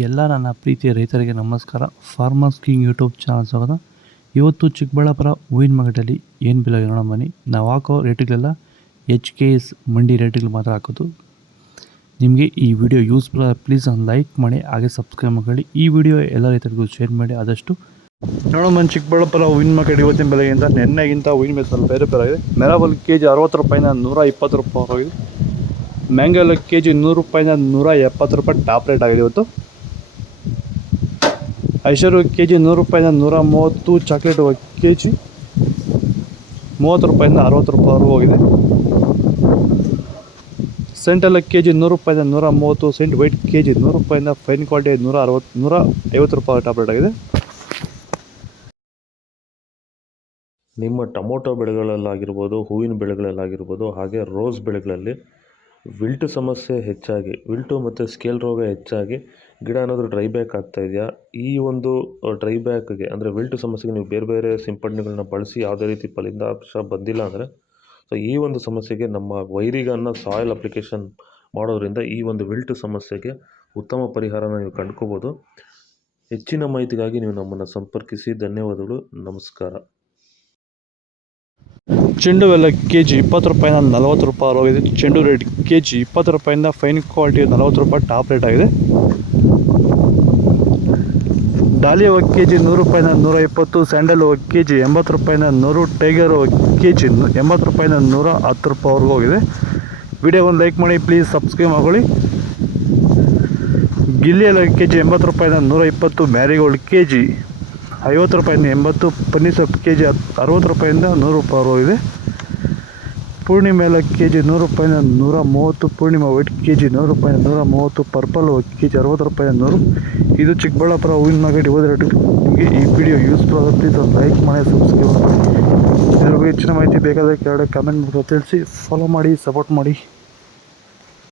ಎಲ್ಲ ನನ್ನ ಪ್ರೀತಿಯ ರೈತರಿಗೆ ನಮಸ್ಕಾರ. ಫಾರ್ಮರ್ಸ್ ಕಿಂಗ್ ಯೂಟ್ಯೂಬ್ ಚಾನಲ್ ಸ್ವಾಗತ. ಇವತ್ತು ಚಿಕ್ಕಬಳ್ಳಾಪುರ ಹೂವಿನ ಮಾರ್ಕೆಟಲ್ಲಿ ಏನು ಬೆಲೆ ನೋಡೋಣ ಬನ್ನಿ. ನಾವು ಹಾಕೋ ರೇಟ್ಗಳೆಲ್ಲ HKS ಮಂಡಿ ರೇಟ್ಗಳು ಮಾತ್ರ ಹಾಕೋದು. ನಿಮಗೆ ಈ ವಿಡಿಯೋ ಯೂಸ್ಫುಲ್ ಪ್ಲೀಸ್ ಒಂದು ಲೈಕ್ ಮಾಡಿ, ಹಾಗೆ ಸಬ್ಸ್ಕ್ರೈಬ್ ಮಾಡಿ. ಈ ವಿಡಿಯೋ ಎಲ್ಲ ರೈತರಿಗೂ ಶೇರ್ ಮಾಡಿ ಆದಷ್ಟು. ನೋಡೋಣ ಬನ್ನಿ, ಚಿಕ್ಕಬಳ್ಳಾಪುರ ಹೂವಿನ ಮಾರ್ಕೆಟ್ ಇವತ್ತಿನ ಬೆಲೆಗಿಂತ ನಿನ್ನೆಗಿಂತ ಹೂವಿನ ಬೆಲೆ ಸ್ವಲ್ಪ ಬೇರೆ ಆಗಿದೆ. ಮೆರಾವಲ್ ಕೆಜಿ 60 ರೂಪಾಯಿಂದ 120 ರೂಪಾಯಿ ಹೋಗಿದೆ. ಮ್ಯಾಂಗೋಲ್ ಕೆಜಿ 100 ರೂಪಾಯಿಂದ 170 ರೂಪಾಯಿ ಟಾಪ್ ರೇಟ್ ಆಗಿದೆ ಇವತ್ತು. ಐಷರು ಕೆಜಿ 100 ರೂಪಾಯಿಂದ 130, ಚಾಕ್ಲೇಟ್ ಕೆಜಿ 30 ರೂಪಾಯಿಂದ 60 ರೂಪಾಯಿವರೆಗೂ ಹೋಗಿದೆ. ಸೆಂಟೆಲ್ಲ ಕೆಜಿ 100 ರೂಪಾಯಿಂದ 130, ಸೆಂಟ್ ವೈಟ್ ಕೆಜಿ 100 ರೂಪಾಯಿಂದ ಫೈನ್ ಕ್ವಾಲಿಟಿ 150 ರೂಪಾಯಿ ಟಾಪ್ ರೇಟ್ ಆಗಿದೆ. ನಿಮ್ಮ ಟೊಮೊಟೊ ಬೆಳೆಗಳಲ್ಲಾಗಿರ್ಬೋದು, ಹೂವಿನ ಬೆಳೆಗಳಲ್ಲಾಗಿರ್ಬೋದು, ಹಾಗೆ ರೋಸ್ ಬೆಳೆಗಳಲ್ಲಿ ವಿಲ್ಟು ಸಮಸ್ಯೆ ಹೆಚ್ಚಾಗಿ, ವಿಲ್ಟು ಮತ್ತು ಸ್ಕೇಲ್ ರೋಗ ಹೆಚ್ಚಾಗಿ ಗಿಡ ಏನಾದರೂ ಡ್ರೈ ಬ್ಯಾಕ್ ಆಗ್ತಾಯಿದೆಯಾ? ಈ ಒಂದು ಡ್ರೈ ಬ್ಯಾಕ್ಗೆ ಅಂದರೆ ವಿಲ್ಟು ಸಮಸ್ಯೆಗೆ ನೀವು ಬೇರೆ ಬೇರೆ ಸಿಂಪಡಣೆಗಳನ್ನ ಬಳಸಿ ಯಾವುದೇ ರೀತಿ ಫಲಿತಾಂಶ ಬಂದಿಲ್ಲ ಅಂದರೆ, ಸೊ ಈ ಒಂದು ಸಮಸ್ಯೆಗೆ ನಮ್ಮ ವೈರಿಗನ್ನ ಸಾಯಿಲ್ ಅಪ್ಲಿಕೇಶನ್ ಮಾಡೋದ್ರಿಂದ ಈ ಒಂದು ವಿಲ್ಟು ಸಮಸ್ಯೆಗೆ ಉತ್ತಮ ಪರಿಹಾರನ ನೀವು ಕಂಡುಕೋಬೋದು. ಹೆಚ್ಚಿನ ಮಾಹಿತಿಗಾಗಿ ನೀವು ನಮ್ಮನ್ನು ಸಂಪರ್ಕಿಸಿ. ಧನ್ಯವಾದಗಳು, ನಮಸ್ಕಾರ. ಚೆಂಡು ಎಲ್ಲ ಕೆಜಿ 20 ರೂಪಾಯಿಂದ 40 ರೂಪಾಯಿ ಹೋಗಿದೆ. ಚೆಂಡು ರೇಟ್ ಕೆಜಿ 20 ರೂಪಾಯಿಂದ ಫೈನ್ ಕ್ವಾಲಿಟಿ 40 ರೂಪಾಯಿ ಟಾಪ್ ರೇಟ್ ಆಗಿದೆ. ಡಾಲಿಯಾ ಕೆಜಿ 100 ರೂಪಾಯಿಂದ 120, ಸ್ಯಾಂಡಲ್ ಕೆಜಿ 80 ರೂಪಾಯಿಂದ 100, ಟೈಗರ್ ಕೆಜಿ 80 ರೂಪಾಯಿಂದ 110 ರೂಪಾಯಿವರೆಗೂ ಹೋಗಿದೆ. ವಿಡಿಯೋ ಒಂದು ಲೈಕ್ ಮಾಡಿ, ಪ್ಲೀಸ್ ಸಬ್ಸ್ಕ್ರೈಬ್ ಮಾಡ್ಕೊಳ್ಳಿ. ಗಿಲ್ಲಿ ಎಲ್ಲ ಕೆಜಿ 80 ರೂಪಾಯಿಂದ 120, ಮ್ಯಾರಿಗೋಲ್ಡ್ ಕೆಜಿ 50 ರೂಪಾಯಿಂದ 80, ಪನ್ನೀರ್ ಸೊಪ್ಪು ಕೆಜಿ 60 ರೂಪಾಯಿಂದ 100 ರೂಪಾಯಿವರೆಗೂ ಇದೆ. ಪೂರ್ಣಿಮೆ ಎಲ್ಲ ಕೆಜಿ 100 ರೂಪಾಯಿಂದ 130, ಪೂರ್ಣಿಮಾ ವೈಟ್ ಕೆಜಿ 100 ರೂಪಾಯಿಂದ 130, ಪರ್ಪಲ್ ಕೆಜಿ 60 ರೂಪಾಯಿಂದ 100. ಇದು ಚಿಕ್ಕಬಳ್ಳಾಪುರ ಹೂವಿನ ಮಾರ್ಕೆಟ್ ಇವತ್ತು ರೇಟ್. ನಿಮಗೆ ಈ ವಿಡಿಯೋ ಯೂಸ್ಫುಲ್ ಆಗುತ್ತೆ, ಪ್ಲೀಸ್ ಒಂದು ಲೈಕ್ ಮಾಡಿ, ಸಬ್ಸ್ಕ್ರೈಬ್ ಮಾಡಿ. ಇದ್ರ ಬಗ್ಗೆ ಹೆಚ್ಚಿನ ಮಾಹಿತಿ ಬೇಕಾದರೆ ಕೆಳಗಡೆ ಕಾಮೆಂಟ್ ಮೂಲಕ ತಿಳಿಸಿ. ಫಾಲೋ ಮಾಡಿ, ಸಪೋರ್ಟ್ ಮಾಡಿ.